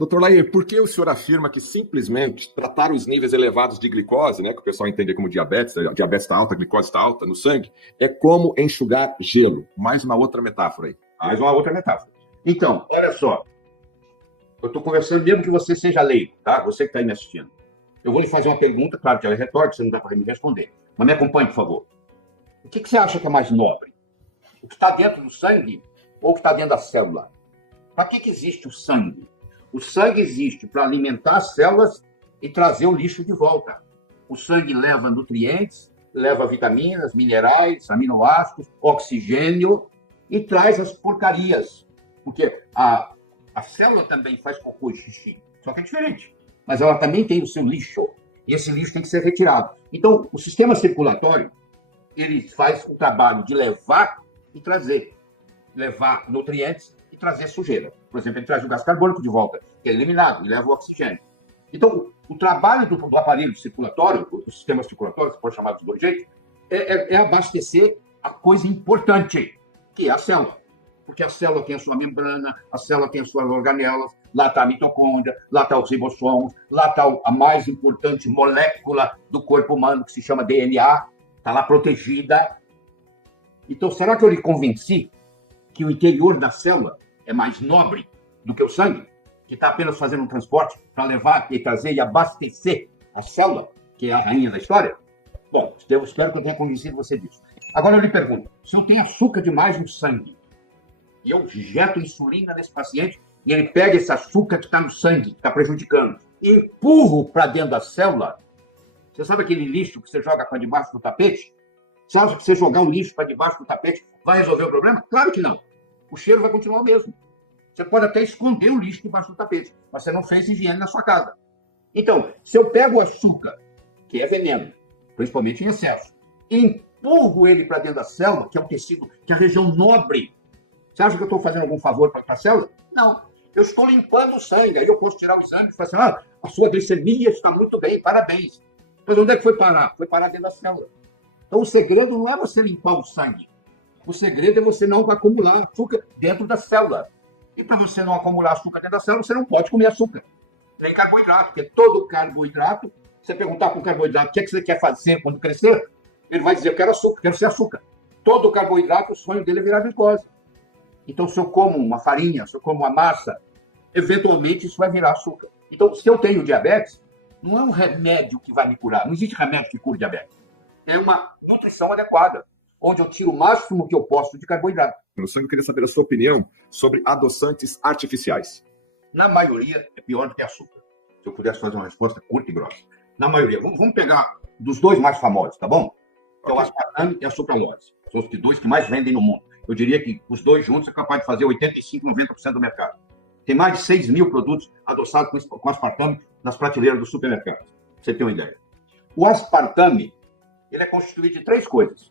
Doutor Lair, por que o senhor afirma que simplesmente tratar os níveis elevados de glicose, né, que o pessoal entende como diabetes, a diabetes está alta, a glicose está alta no sangue, é como enxugar gelo? Mais uma outra metáfora aí. Mais uma outra metáfora. Então, olha só. Eu estou conversando mesmo que você seja leigo, tá? Você que está aí me assistindo. Eu vou lhe fazer uma pergunta, claro que ela é retórica, você não dá para me responder. Mas me acompanhe, por favor. O que você acha que é mais nobre? O que está dentro do sangue ou o que está dentro da célula? Para que existe o sangue? O sangue existe para alimentar as células e trazer o lixo de volta. O sangue leva nutrientes, leva vitaminas, minerais, aminoácidos, oxigênio e traz as porcarias. Porque a célula também faz cocô e xixi, só que é diferente. Mas ela também tem o seu lixo. E esse lixo tem que ser retirado. Então, o sistema circulatório, ele faz o trabalho de levar e trazer. Levar nutrientes e trazer sujeira. Por exemplo, ele traz o gás carbônico de volta, que é eliminado, e leva o oxigênio. Então, o trabalho do aparelho circulatório, do sistema circulatório, você pode chamar de dois jeitos, é abastecer a coisa importante, que é a célula. Porque a célula tem a sua membrana, a célula tem as suas organelas, lá está a mitocôndria, lá está os ribossomos, lá está a mais importante molécula do corpo humano, que se chama DNA, está lá protegida. Então, será que eu lhe convenci que o interior da célula é mais nobre do que o sangue, que está apenas fazendo um transporte para levar e trazer e abastecer a célula, que é a rainha da história? Bom, eu espero que eu tenha convencido você disso. Agora eu lhe pergunto, se eu tenho açúcar demais no sangue, e eu injeto insulina nesse paciente, e ele pega esse açúcar que está no sangue, que está prejudicando, e empurro para dentro da célula, você sabe aquele lixo que você joga para debaixo do tapete? Você acha que você jogar o lixo para debaixo do tapete vai resolver o problema? Claro que não. O cheiro vai continuar o mesmo. Você pode até esconder o lixo debaixo do tapete, mas você não fez higiene na sua casa. Então, se eu pego o açúcar, que é veneno, principalmente em excesso, e empurro ele para dentro da célula, que é o tecido, que é a região nobre, você acha que eu estou fazendo algum favor para a célula? Não. Eu estou limpando o sangue. Aí eu posso tirar o exame e falar assim, a sua glicemia está muito bem, parabéns. Mas onde é que foi parar? Foi parar dentro da célula. Então, o segredo não é você limpar o sangue. O segredo é você não acumular açúcar dentro da célula. E para você não acumular açúcar dentro da célula, você não pode comer açúcar. Nem carboidrato, porque todo carboidrato, você perguntar para o carboidrato o que você quer fazer quando crescer, ele vai dizer, eu quero açúcar, quero ser açúcar. Todo carboidrato, o sonho dele é virar glicose. Então, se eu como uma farinha, se eu como uma massa, eventualmente isso vai virar açúcar. Então, se eu tenho diabetes, não é um remédio que vai me curar. Não existe remédio que cure diabetes. É uma nutrição adequada, onde eu tiro o máximo que eu posso de carboidrato. Eu só queria saber a sua opinião sobre adoçantes artificiais. Na maioria, é pior do que açúcar. Se eu pudesse fazer uma resposta curta e grossa. Na maioria. Vamos pegar dos dois mais famosos, tá bom? Que é o aspartame e a sucralose. São os dois que mais vendem no mundo. Eu diria que os dois juntos é capaz de fazer 85%, 90% do mercado. Tem mais de 6 mil produtos adoçados com aspartame nas prateleiras do supermercado. Pra você ter uma ideia. O aspartame, ele é constituído de três coisas.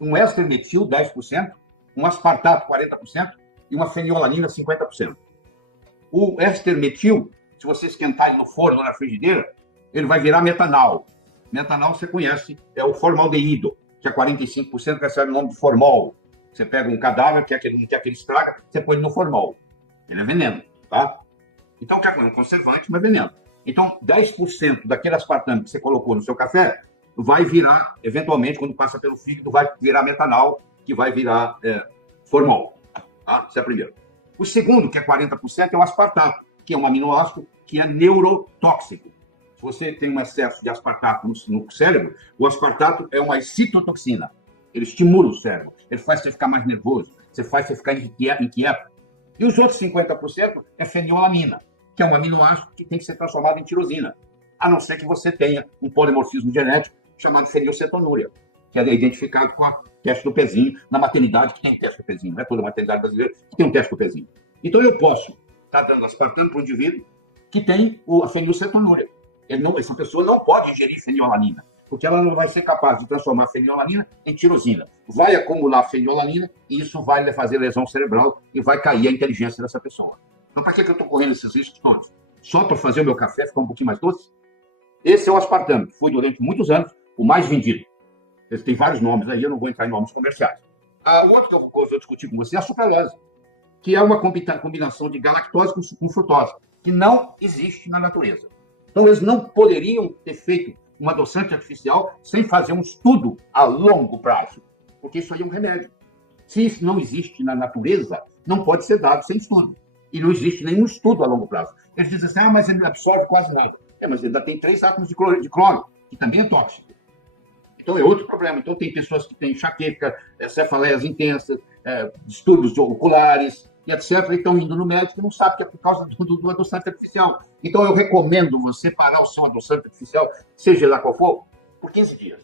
Um éster metil, 10%, um aspartato, 40%, e uma fenilalanina, 50%. O éster metil, se você esquentar ele no forno ou na frigideira, ele vai virar metanol. Metanol, você conhece, é o formaldeído, que é 45%, recebe o nome de formol. Você pega um cadáver, não quer que ele estraga, você põe ele no formol. Ele é veneno, tá? Então, é um conservante, mas veneno. Então, 10% daquele aspartame que você colocou no seu café vai virar, eventualmente, quando passa pelo fígado, vai virar metanol, que vai virar formol. Tá? Esse é o primeiro. O segundo, que é 40%, é o aspartato, que é um aminoácido que é neurotóxico. Se você tem um excesso de aspartato no cérebro, o aspartato é uma citotoxina. Ele estimula o cérebro, ele faz você ficar mais nervoso, faz você ficar inquieto. E os outros 50% é fenilalanina, que é um aminoácido que tem que ser transformado em tirosina, a não ser que você tenha um polimorfismo genético chamado fenilcetonúria, que é identificado com a teste do pezinho na maternidade, que tem teste do pezinho, não é toda maternidade brasileira que tem um teste do pezinho. Então eu posso estar dando aspartame para um indivíduo que tem a fenilcetonúria. Essa pessoa não pode ingerir fenilalanina, porque ela não vai ser capaz de transformar a fenilalanina em tirosina. Vai acumular fenilalanina e isso vai fazer lesão cerebral e vai cair a inteligência dessa pessoa. Então, para que eu estou correndo esses riscos todos? Só para fazer o meu café ficar um pouquinho mais doce? Esse é o aspartame, que foi durante muitos anos o mais vendido. Ele tem vários nomes aí, eu não vou entrar em nomes comerciais. O outro que eu vou discutir com você é a sucralose, que é uma combinação de galactose com frutose. que não existe na natureza. Então, eles não poderiam ter feito um adoçante artificial sem fazer um estudo a longo prazo, porque isso aí é um remédio. Se isso não existe na natureza, não pode ser dado sem estudo. E não existe nenhum estudo a longo prazo. Eles dizem assim, mas ele absorve quase nada. Mas ainda tem 3 átomos de cloro, que também é tóxico. Então, é outro problema. Então, tem pessoas que têm enxaqueca, cefaleias intensas, distúrbios oculares, e etc., e estão indo no médico e não sabe que é por causa do adoçante artificial. Então, eu recomendo você parar o seu adoçante artificial, seja lá qual for, por 15 dias.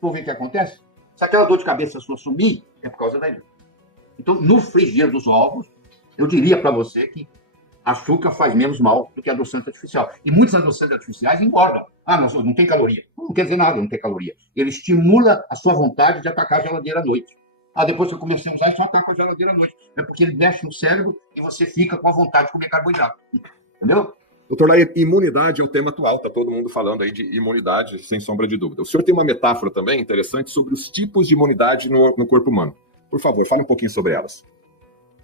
Vou ver o que acontece. Se aquela dor de cabeça sua sumir, é por causa da inulina. Então, no frigir dos ovos, eu diria para você que açúcar faz menos mal do que adoçante artificial. E muitos adoçantes artificiais engordam. Mas não tem caloria. Não quer dizer nada, não tem caloria. Ele estimula a sua vontade de atacar a geladeira à noite. Depois que eu comecei a usar, só ataca a geladeira à noite. É porque ele mexe no cérebro e você fica com a vontade de comer carboidrato. Entendeu? Doutor Laí, imunidade é o tema atual, está todo mundo falando aí de imunidade, sem sombra de dúvida. O senhor tem uma metáfora também interessante sobre os tipos de imunidade no corpo humano. Por favor, fale um pouquinho sobre elas.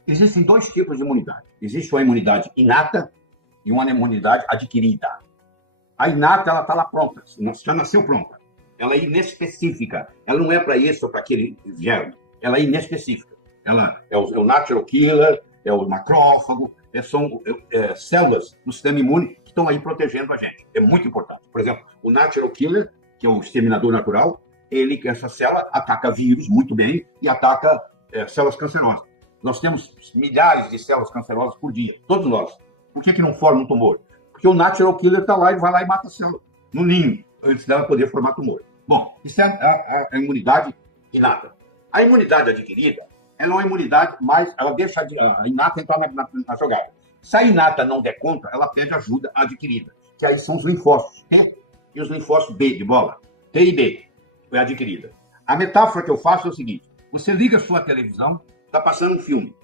Existem 2 tipos de imunidade. Existe uma imunidade inata e uma imunidade adquirida. A inata, ela está lá pronta, já nasceu pronta. Ela é inespecífica. Ela não é para isso ou para aquele germe. Ela é inespecífica. Ela é o natural killer, é o macrófago, são células do sistema imune que estão aí protegendo a gente. É muito importante. Por exemplo, o natural killer, que é o exterminador natural, essa célula ataca vírus muito bem e ataca células cancerosas. Nós temos milhares de células cancerosas por dia, todos nós. Por que não forma um tumor? Porque o natural killer está lá e vai lá e mata a célula no ninho, antes dela poder formar tumor. Bom, isso é a imunidade inata. A imunidade adquirida, ela é uma imunidade mais... Ela deixa a inata entrar na jogada. Se a inata não der conta, ela pede ajuda adquirida, que aí são os linfócitos T e os linfócitos B, de bola. T e B, é adquirida. A metáfora que eu faço é o seguinte: você liga a sua televisão, está passando um filme.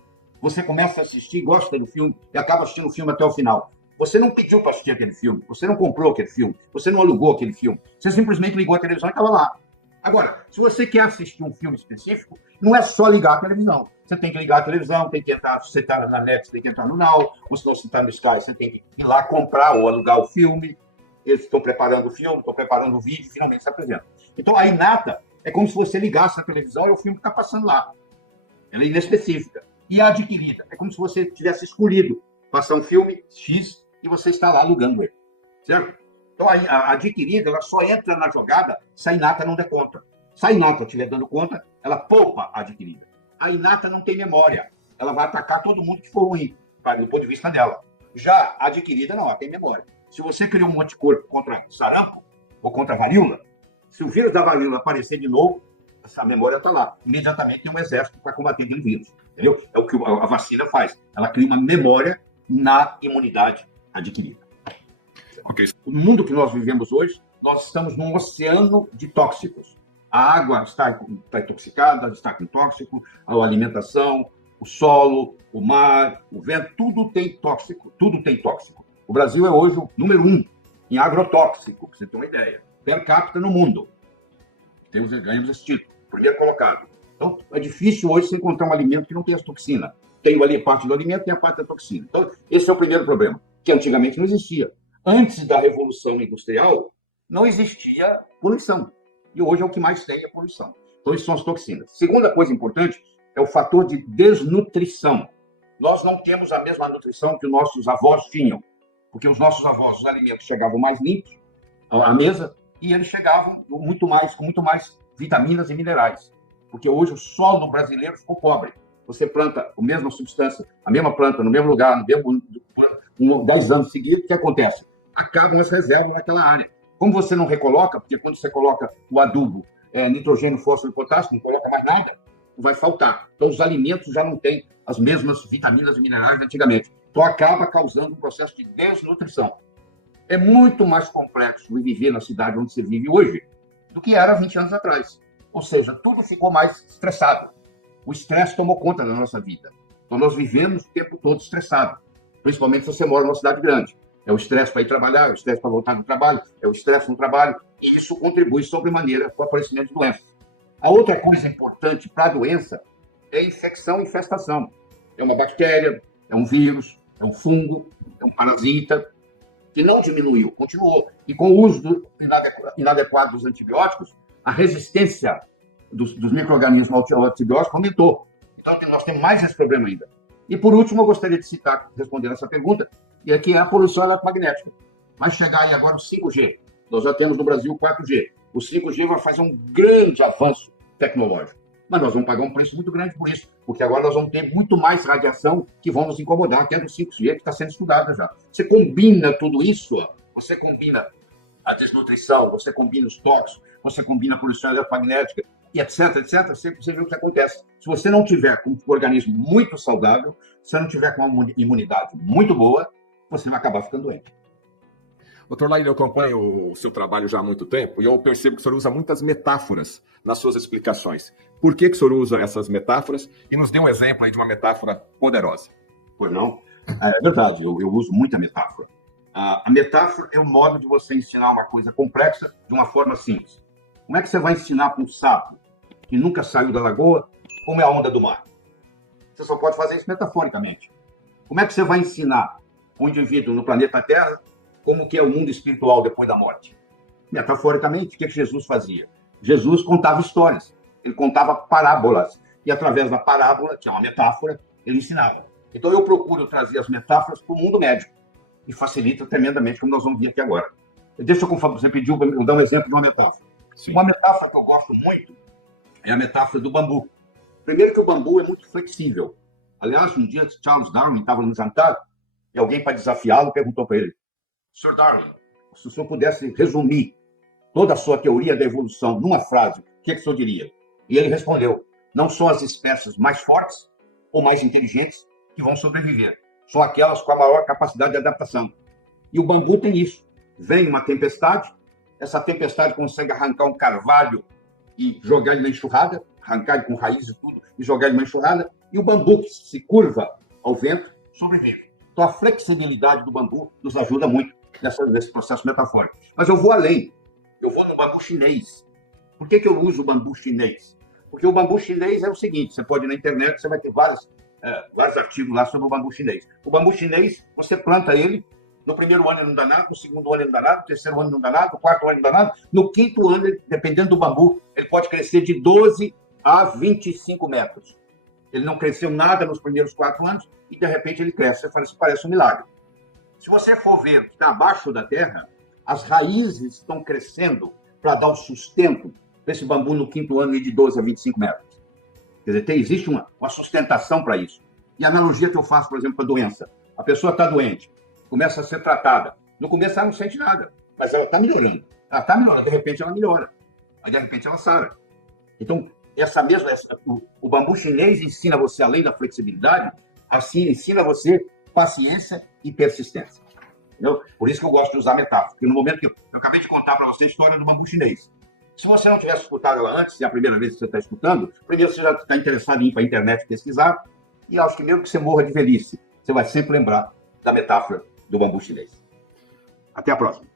Você começa a assistir, gosta do filme e acaba assistindo o filme até o final. Você não pediu para assistir aquele filme, você não comprou aquele filme, você não alugou aquele filme. Você simplesmente ligou a televisão e estava lá. Agora, se você quer assistir um filme específico, não é só ligar a televisão. Você tem que ligar a televisão, tem que entrar, se você está na net, você tem que entrar no Now, ou se você está no Sky, você tem que ir lá comprar ou alugar o filme. Eles estão preparando o filme, estão preparando o vídeo e finalmente se apresenta. Então, a inata é como se você ligasse a televisão e o filme está passando lá. Ela é inespecífica. E a adquirida é como se você tivesse escolhido passar um filme X e você está lá alugando ele. Certo? Então, a adquirida, ela só entra na jogada se a inata não der conta. Se a inata estiver dando conta, ela poupa a adquirida. A inata não tem memória. Ela vai atacar todo mundo que for ruim, do ponto de vista dela. Já a adquirida, não, ela tem memória. Se você criou um anticorpo contra sarampo ou contra varíola, se o vírus da varíola aparecer de novo, essa memória está lá. Imediatamente tem um exército para combater aquele vírus. Entendeu? É o que a vacina faz. Ela cria uma memória na imunidade adquirida. Okay. O mundo que nós vivemos hoje, nós estamos num oceano de tóxicos. A água está intoxicada, está com tóxico, a alimentação, o solo, o mar, o vento, tudo tem tóxico. Tudo tem tóxico. O Brasil é hoje o número 1 em agrotóxico, para você ter uma ideia. Per capita no mundo. Ganhamos esse título, primeiro colocado. Então, é difícil hoje você encontrar um alimento que não tenha toxina. Tem ali a parte do alimento, tem a parte da toxina. Então, esse é o primeiro problema, que antigamente não existia. Antes da Revolução Industrial, não existia poluição. E hoje é o que mais tem, a poluição. Então, isso são as toxinas. Segunda coisa importante é o fator de desnutrição. Nós não temos a mesma nutrição que os nossos avós tinham. Porque os nossos avós, os alimentos chegavam mais limpos à mesa e eles chegavam com muito mais vitaminas e minerais. Porque hoje o solo brasileiro ficou pobre. Você planta a mesma substância, a mesma planta, no mesmo lugar, no mesmo 10 anos seguidos, o que acontece? Acabam as reservas naquela área. Como você não recoloca, porque quando você coloca o adubo, nitrogênio, fósforo e potássio, não coloca mais nada, vai faltar. Então, os alimentos já não têm as mesmas vitaminas e minerais de antigamente. Então, acaba causando um processo de desnutrição. É muito mais complexo viver na cidade onde você vive hoje do que era 20 anos atrás. Ou seja, tudo ficou mais estressado. O estresse tomou conta da nossa vida. Então, nós vivemos o tempo todo estressado. Principalmente se você mora numa cidade grande. É o estresse para ir trabalhar, é o estresse para voltar do trabalho, é o estresse no trabalho. E isso contribui sobremaneira para o aparecimento de doenças. A outra coisa importante para a doença é a infecção e infestação. É uma bactéria, é um vírus, é um fungo. é um parasita que não diminuiu, continuou. E com o uso inadequado dos antibióticos, a resistência dos micro-organismos ao antibiótico aumentou. Então, nós temos mais esse problema ainda. E, por último, eu gostaria de citar, respondendo essa pergunta, que é a poluição eletromagnética. Vai chegar aí agora o 5G. Nós já temos no Brasil o 4G. O 5G vai fazer um grande avanço tecnológico. Mas nós vamos pagar um preço muito grande por isso, porque agora nós vamos ter muito mais radiação que vão nos incomodar, que é do 5G, que está sendo estudada já. Você combina tudo isso, você combina a desnutrição, você combina os tóxicos, você combina a poluição eletromagnética, e etc, etc, você vê o que acontece. Se você não tiver com um organismo muito saudável, se você não tiver com uma imunidade muito boa, você vai acabar ficando doente. Doutor Laíde, eu acompanho o seu trabalho já há muito tempo e eu percebo que o senhor usa muitas metáforas nas suas explicações. Por que o senhor usa essas metáforas? E nos dê um exemplo aí de uma metáfora poderosa. Pois não? É verdade, eu uso muita metáfora. A metáfora é o modo de você ensinar uma coisa complexa de uma forma simples. Como é que você vai ensinar para um sapo que nunca saiu da lagoa como é a onda do mar? Você só pode fazer isso metaforicamente. Como é que você vai ensinar um indivíduo no planeta Terra como que é o mundo espiritual depois da morte? Metaforicamente, o que Jesus fazia? Jesus contava histórias, ele contava parábolas, e através da parábola, que é uma metáfora, ele ensinava. Então eu procuro trazer as metáforas para o mundo médico, e facilita tremendamente, como nós vamos ver aqui agora. Deixa eu, como você pediu, eu dar um exemplo de uma metáfora. Sim. Uma metáfora que eu gosto muito é a metáfora do bambu. Primeiro que o bambu é muito flexível. Aliás, um dia Charles Darwin estava no jantar, e alguém, para desafiá-lo, perguntou para ele: Sr. Darwin, se o senhor pudesse resumir toda a sua teoria da evolução numa frase, o que o senhor diria? E ele respondeu: não são as espécies mais fortes ou mais inteligentes que vão sobreviver, são aquelas com a maior capacidade de adaptação. E o bambu tem isso. Vem uma tempestade, essa tempestade consegue arrancar um carvalho e jogar ele na enxurrada, arrancar ele com raiz e tudo, e jogar ele na enxurrada, e o bambu, que se curva ao vento, sobrevive. Então a flexibilidade do bambu nos ajuda muito nesse processo metafórico. Mas eu vou além. Eu vou no bambu chinês. Por que eu uso o bambu chinês? Porque o bambu chinês é o seguinte: você pode ir na internet, você vai ter vários artigos lá sobre o bambu chinês. O bambu chinês, você planta ele, no primeiro ano ele não dá nada, no segundo ano ele não dá nada, no terceiro ano não dá nada, no quarto ano ele não dá nada, no quinto ano, dependendo do bambu, ele pode crescer de 12 a 25 metros. Ele não cresceu nada nos primeiros 4 anos e, de repente, ele cresce. Você fala, isso parece um milagre. Se você for ver que está abaixo da terra, as raízes estão crescendo para dar o sustento para esse bambu no quinto ano de 12 a 25 metros. Quer dizer, existe uma sustentação para isso. E a analogia que eu faço, por exemplo, para a doença. A pessoa está doente, começa a ser tratada. No começo ela não sente nada, mas ela está melhorando. Ela está melhorando, de repente ela melhora. Aí, de repente, ela sara. Então, o bambu chinês ensina você, além da flexibilidade, assim, ensina você paciência e persistência. Entendeu? Por isso que eu gosto de usar metáfora. Porque no momento que eu acabei de contar para você a história do bambu chinês. Se você não tivesse escutado ela antes, se é a primeira vez que você está escutando, primeiro você já está interessado em ir para a internet pesquisar, e acho que mesmo que você morra de velhice, você vai sempre lembrar da metáfora do bambu chinês. Até a próxima.